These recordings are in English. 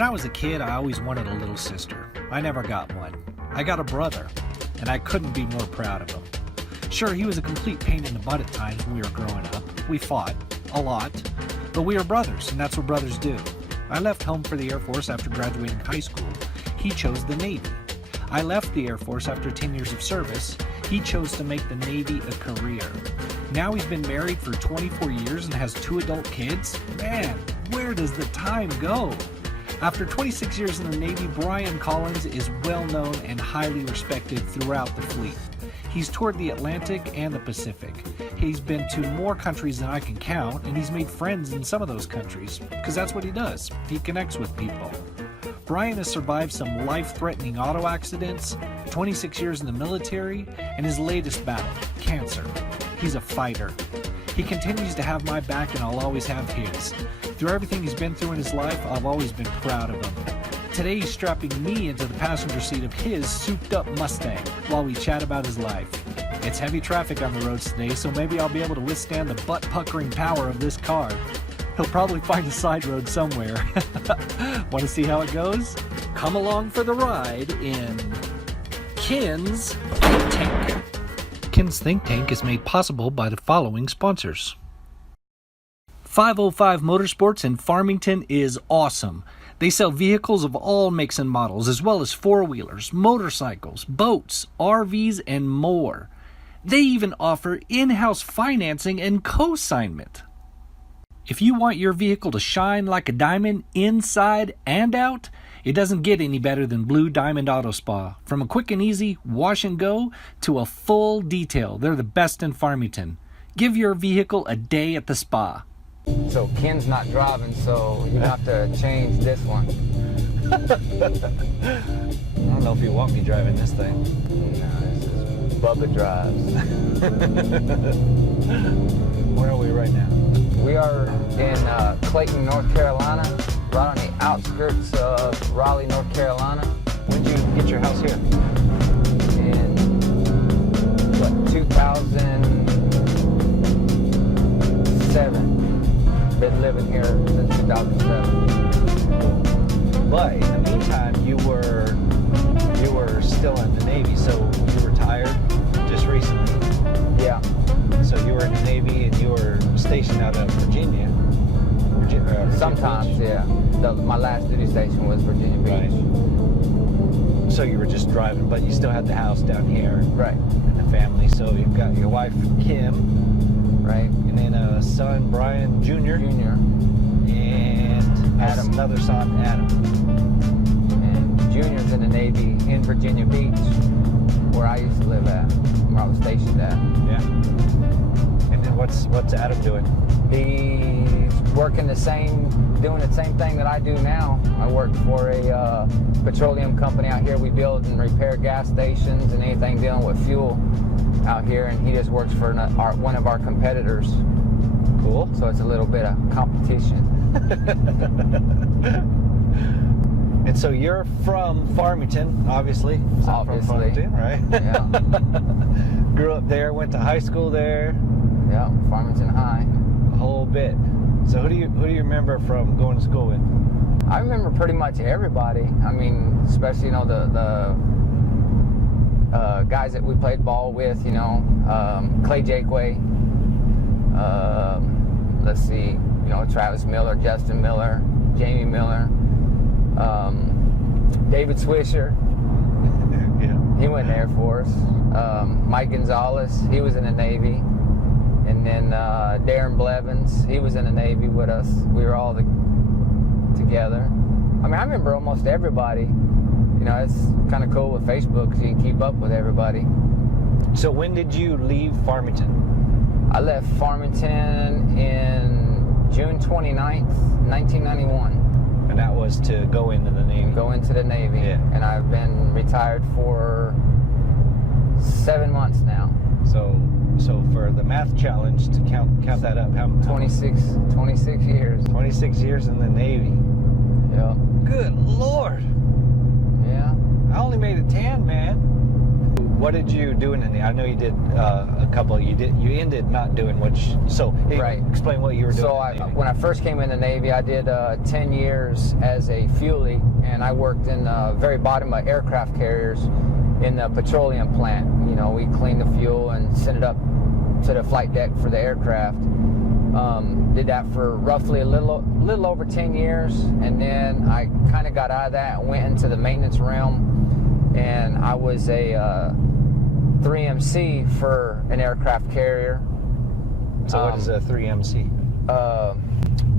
When I was a kid, I always wanted a little sister. I never got one. I got a brother, and I couldn't be more proud of him. Sure, he was a complete pain in the butt at times when we were growing up. We fought, a lot, but we were brothers, and that's what brothers do. I left home for the Air Force after graduating high school. He chose the Navy. I left the Air Force after 10 years of service. He chose to make the Navy a career. Now he's been married for 24 years and has 2 adult kids. Man, where does the time go? After 26 years in the Navy, Brian Collins is well known and highly respected throughout the fleet. He's toured the Atlantic and the Pacific. He's been to more countries than I can count, and he's made friends in some of those countries, because that's what he does. He connects with people. Brian has survived some life-threatening auto accidents, 26 years in the military, and his latest battle, cancer. He's a fighter. He continues to have my back, and I'll always have his. Through everything he's been through in his life, I've always been proud of him. Today he's strapping me into the passenger seat of his souped-up Mustang while we chat about his life. It's heavy traffic on the roads today, so maybe I'll be able to withstand the butt-puckering power of this car. He'll probably find a side road somewhere. Want to see how it goes? Come along for the ride in Ken's Think Tank. Ken's Think Tank is made possible by the following sponsors. 505 Motorsports in Farmington is awesome. They sell vehicles of all makes and models, as well as four-wheelers, motorcycles, boats, RVs, and more. They even offer in-house financing and co-signment. If you want your vehicle to shine like a diamond inside and out, it doesn't get any better than Blue Diamond Auto Spa. From a quick and easy wash and go to a full detail, they're the best in Farmington. Give your vehicle a day at the spa. So Ken's not driving, so you have to change this one. I don't know if you want me driving this thing. No, this is Bubba drives. Where are we right now? We are in Clayton, North Carolina, right on the outskirts of Raleigh, North Carolina. When did you get your house here? In, 2007. Been living here since 2007. But in the meantime, you were still in the Navy, so you retired just recently. Yeah. So you were in the Navy and you were stationed out of Virginia. Sometimes, Beach. yeah. My last duty station was Virginia Beach. Right. So you were just driving, but you still had the house down here. Right. And the family. So you've got your wife, Kim. Right. And then a son, Brian Jr. And Adam. Another son, Adam. And Junior's in the Navy in Virginia Beach, where I used to live at, where I was stationed at. Yeah. And then what's Adam doing? He's working doing the same thing that I do now. I work for a petroleum company out here. We build and repair gas stations and anything dealing with fuel out here, and he just works for one of our competitors. Cool. So it's a little bit of competition. And so you're from Farmington, obviously. From Farmington, right? Yeah. Grew up there, went to high school there. Yeah, Farmington High. A whole bit. So who do you remember from going to school with? I remember pretty much everybody. I mean, especially the guys that we played ball with. Clay Jakeway. Let's see. Travis Miller, Justin Miller, Jamie Miller, David Swisher. Yeah. He went in the Air Force. Mike Gonzalez, he was in the Navy. And then Darren Blevins, he was in the Navy with us. We were all together. I mean, I remember almost everybody. It's kind of cool with Facebook because you can keep up with everybody. So when did you leave Farmington? I left Farmington in June 29th, 1991. And that was to go into the Navy? Go into the Navy. Yeah. And I've been retired for 7 months now. So for the math challenge, to count that up, how 26 years. 26 years in the Navy. Yep. Good Lord. Yeah. I only made it 10, man. What did you do in the Navy? I know you did a couple. You ended not doing Right. Explain what you were doing. So when I first came in the Navy, I did 10 years as a fuelie, and I worked in the very bottom of aircraft carriers in the petroleum plant. You know, we cleaned the fuel and sent it up to the flight deck for the aircraft. Did that for roughly a little over 10 years, and then I kind of got out of that and went into the maintenance realm, and I was a 3MC for an aircraft carrier. So what is a 3MC?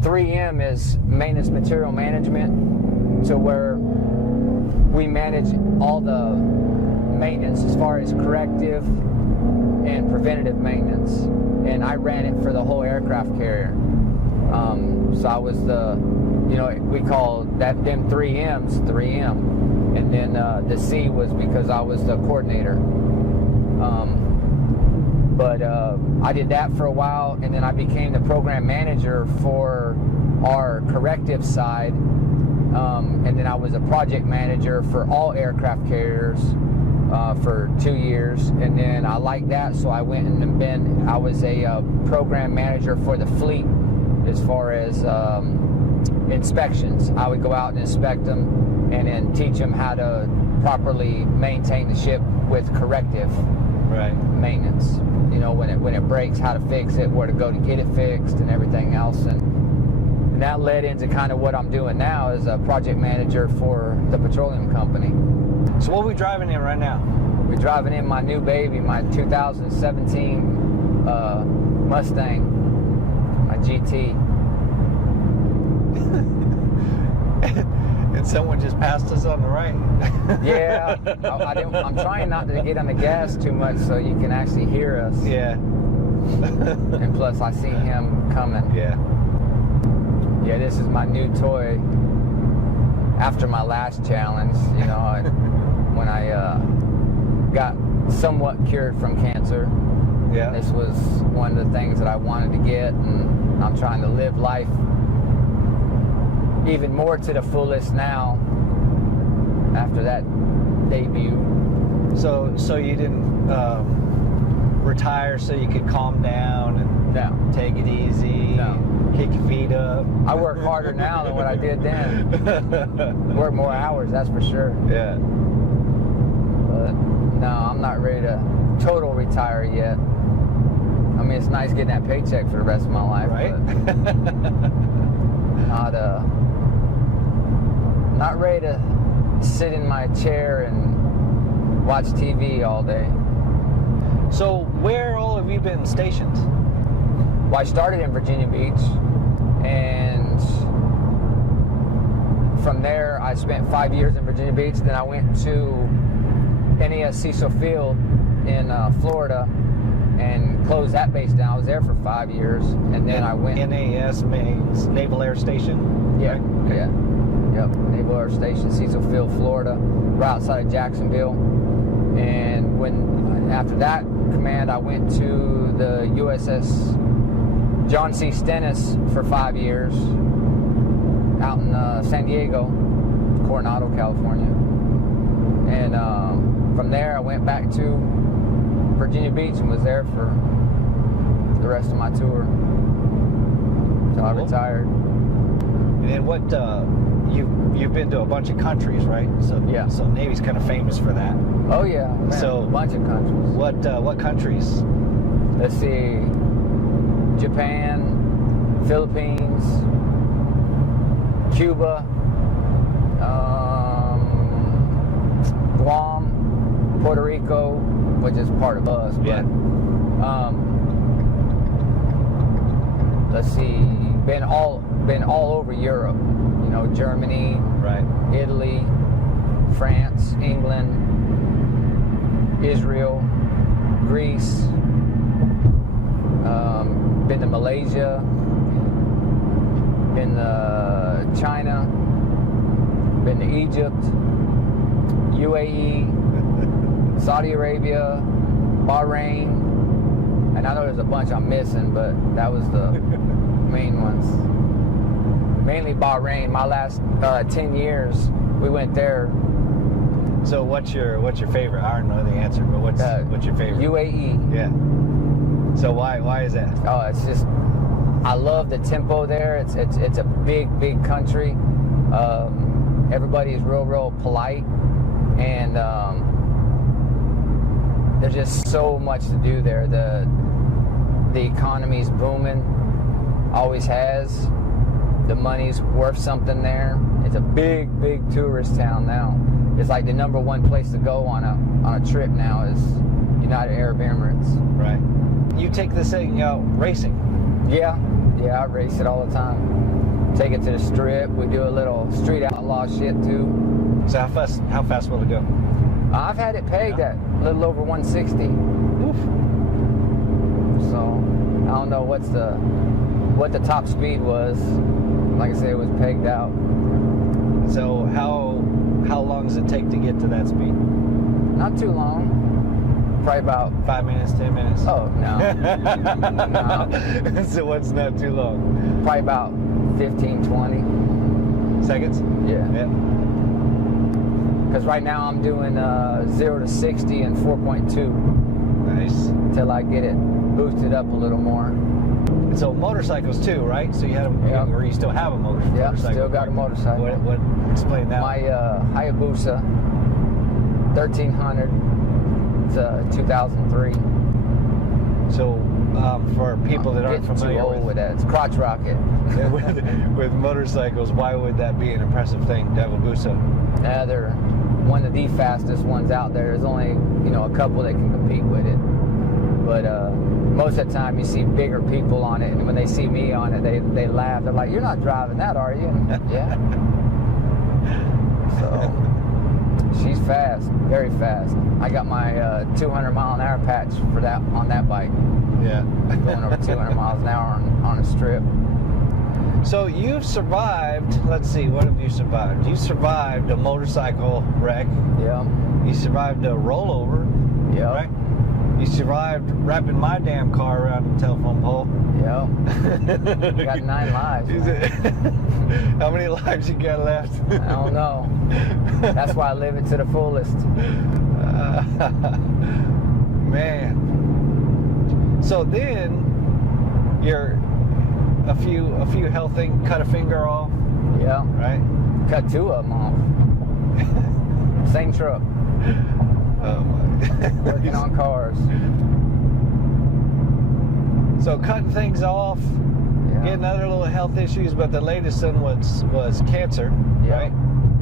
3M is maintenance material management, to where we manage all the maintenance as far as corrective and preventative maintenance, and I ran it for the whole aircraft carrier. So I was we call them 3Ms 3M, and then the C was because I was the coordinator. But I did that for a while, and then I became the program manager for our corrective side, and then I was a project manager for all aircraft carriers for 2 years, and then I liked that, so I went and I was a program manager for the fleet as far as inspections. I would go out and inspect them, and then teach them how to properly maintain the ship with corrective maintenance. You know, when it breaks, how to fix it, where to go to get it fixed, and everything else. And that led into kind of what I'm doing now as a project manager for the petroleum company. So what are we driving in right now? We're driving in my new baby, my 2017 Mustang, my GT. And someone just passed us on the right. Yeah, I'm trying not to get on the gas too much so you can actually hear us. Yeah. And plus, I see him coming. Yeah. Yeah, this is my new toy. After my last challenge, you know, when I got somewhat cured from cancer, Yeah. this was one of the things that I wanted to get, and I'm trying to live life even more to the fullest now after that debut. So you didn't retire so you could calm down and take it easy, kick your feet up? I work harder now than what I did then. Work more hours, that's for sure. Yeah. But no, I'm not ready to total retire yet. I mean, it's nice getting that paycheck for the rest of my life, Right. But not ready to sit in my chair and watch TV all day. So where all have you been stationed? Well, I started in Virginia Beach, and from there I spent 5 years in Virginia Beach. Then I went to NAS Cecil Field in Florida and closed that base down. I was there for 5 years, and then I went. NAS means Naval Air Station? Yeah, Okay. yeah. Yep, Naval Air Station, Cecil Field, Florida, right outside of Jacksonville. And after that command, I went to the USS John C. Stennis for 5 years out in San Diego, Coronado, California. And from there, I went back to Virginia Beach and was there for the rest of my tour. So I retired. And then what, you've been to a bunch of countries, right? So Yeah. So Navy's kind of famous for that. Oh yeah, man, So- a bunch of countries. What countries? Let's see, Japan, Philippines, Cuba, Guam, Puerto Rico, which is part of us. But, Yeah. let's see, been all over Europe. You know, Germany, Right. Italy, France, England, Israel, Greece, been to Malaysia, been to China, been to Egypt, UAE, Saudi Arabia, Bahrain, and I know there's a bunch I'm missing, but that was the main ones. Mainly Bahrain. My last 10 years, we went there So what's your favorite? I don't know the answer, but what's your favorite? UAE. Yeah. So why is that? Oh, it's just, I love the tempo there. It's a big country. Everybody is real polite, and there's just so much to do there. The economy's booming, always has. The money's worth something there. It's a big tourist town now. It's like the #1 place to go on a trip now is United Arab Emirates. Right. You take this thing out racing? Yeah, I race it all the time. Take it to the strip. We do a little street outlaw shit too. So how fast will it go? I've had it pegged at a little over 160. Oof. So I don't know what the top speed was. Like I said, it was pegged out. So how long does it take to get to that speed? Not too long. Probably about 5 minutes, 10 minutes? Oh no. No. So what's not too long? Probably about 15, 20 seconds? Yeah. Yeah. Because right now I'm doing 0 to 60 in 4.2. Nice. Till I get it boosted up a little more. So motorcycles too, right? So you had Yep. or you still have a motorcycle? Yeah, still got a motorcycle. What explain that? My Hayabusa 1300. It's 2003. So for people that aren't familiar too old with that, it's crotch rocket. with motorcycles, why would that be an impressive thing, Hayabusa? They're one of the fastest ones out there. There's only a couple that can compete with it. But most of the time you see bigger people on it, and when they see me on it, they laugh. They're like, "You're not driving that, are you?" And, yeah. So she's fast, very fast. I got my 200-mile-an-hour patch for that on that bike. Yeah. Going over 200 miles an hour on a strip. So you've survived, let's see, what have you survived? You survived a motorcycle wreck. Yeah. You survived a rollover. Yeah. Right? You survived wrapping my damn car around the telephone pole. Yeah. Got 9 lives. How many lives you got left? I don't know. That's why I live it to the fullest. Man. So then you're a few health things, cut a finger off. Yeah. Right? Cut 2 of them off. Same truck. Oh my. Working on cars. So cutting things off, getting other little health issues, but the latest one was cancer, right?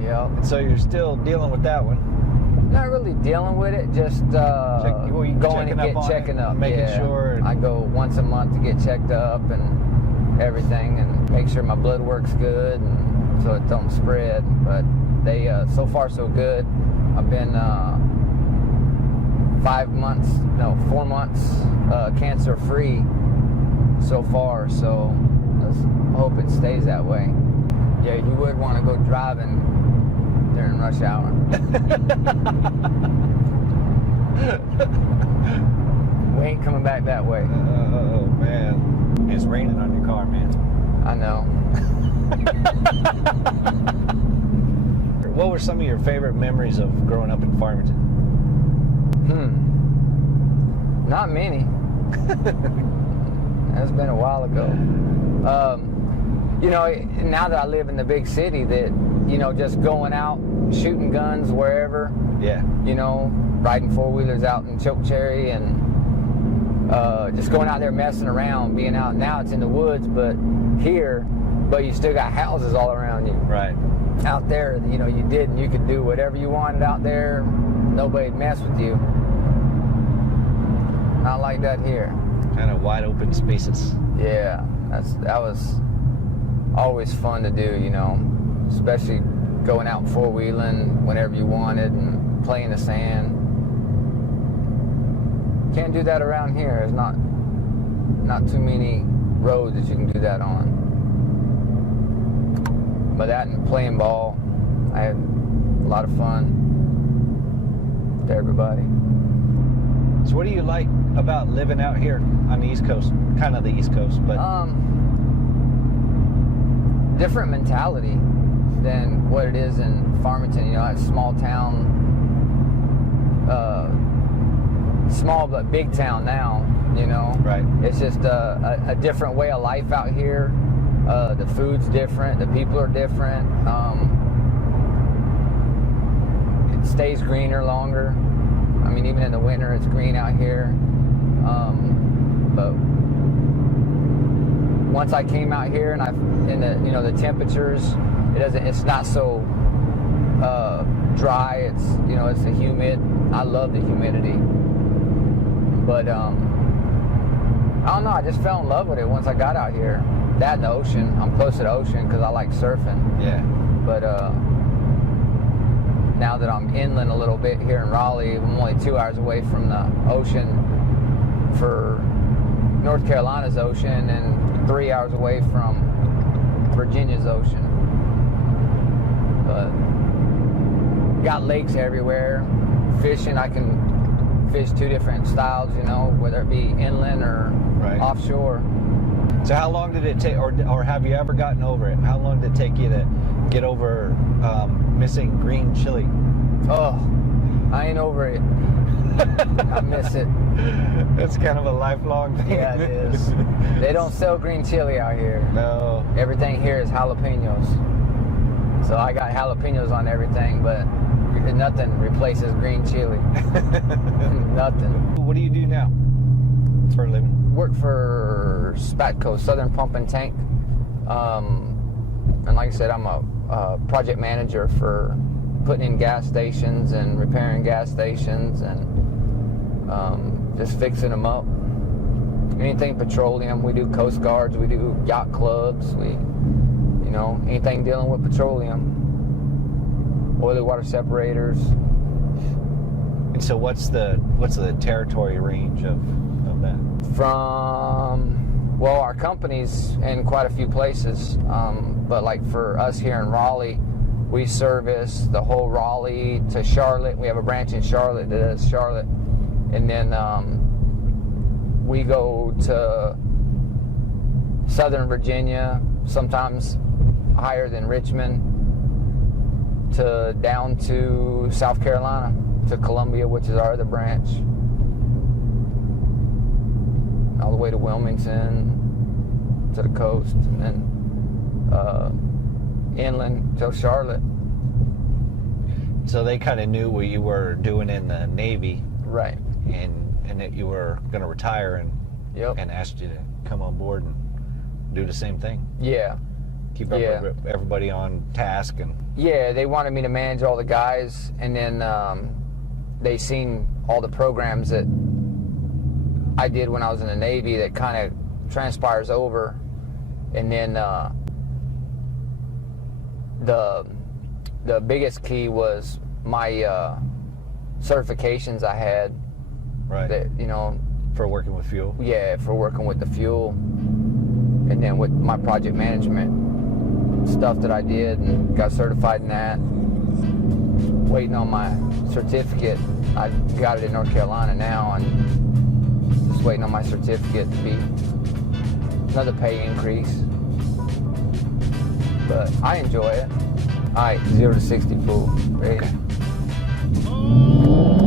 Yeah. And so you're still dealing with that one. Not really dealing with it, just going and checking up. Making sure. I go once a month to get checked up and everything, and make sure my blood work's good, and so it don't spread. But they, so far so good. I've been 4 months cancer free so far. So let's hope it stays that way. Yeah, you would want to go driving during rush hour. We ain't coming back that way. Oh man, it's raining on your car, man. I know. What were some of your favorite memories of growing up in Farmington? Not many. That's been a while ago. Now that I live in the big city, that just going out, shooting guns wherever. Yeah. Riding 4-wheelers out in Chokecherry, and just going out there messing around, being out. Now it's in the woods, but you still got houses all around you. Right. Out there, you could do whatever you wanted out there. Nobody'd mess with you. Not like that here. Kind of wide open spaces. Yeah, that was always fun to do, especially going out 4-wheeling whenever you wanted and playing the sand. Can't do that around here. There's not too many roads that you can do that on. But that and playing ball, I had a lot of fun with everybody. So what do you like about living out here on the East Coast? Kind of the East Coast, but... different mentality than what it is in Farmington. That small town small but big town now, you know. Right. It's just a different way of life out here. The food's different, the people are different. It stays greener longer. I mean, even in the winter, it's green out here. But once I came out here and the temperatures, it's not so dry. It's a humid. I love the humidity. But I don't know. I just fell in love with it once I got out here. That and the ocean. I'm close to the ocean because I like surfing. Yeah. But now that I'm inland a little bit here in Raleigh, I'm only 2 hours away from the ocean for North Carolina's ocean and 3 hours away from Virginia's ocean. But got lakes everywhere. Fishing, I can fish 2 different styles, whether it be inland or offshore. So how long did it take, or have you ever gotten over it? How long did it take you to get over missing green chili? Oh, I ain't over it. I miss it. It's kind of a lifelong thing. Yeah, it is. They don't sell green chili out here. No. Everything here is jalapenos. So I got jalapenos on everything, but nothing replaces green chili. Nothing. What do you do now for a living? Work for Spec Co, Southern Pump and Tank. And like I said, I'm a project manager for putting in gas stations and repairing gas stations and just fixing them up. Anything petroleum, we do Coast Guards, we do yacht clubs, anything dealing with petroleum. Oily water separators. And so what's the territory range of that? Well, our company's in quite a few places, but like for us here in Raleigh, we service the whole Raleigh to Charlotte. We have a branch in Charlotte that does Charlotte, and then we go to Southern Virginia, sometimes higher than Richmond, to down to South Carolina, to Columbia, which is our other branch, all the way to Wilmington, to the coast, and then inland to Charlotte. So they kind of knew what you were doing in the Navy, right? And that you were going to retire, and asked you to come on board and do the same thing. Yeah. Keep everybody on task. And yeah, they wanted me to manage all the guys, and then they seen all the programs that I did when I was in the Navy that kind of transpires over, and then the biggest key was my certifications I had. Right. That, for working with fuel. Yeah, for working with the fuel, and then with my project management stuff that I did and got certified in that. Waiting on my certificate. I got it in North Carolina now, and just waiting on my certificate to be another pay increase. But I enjoy it. All right, 0 to 60 full. Ready? Okay.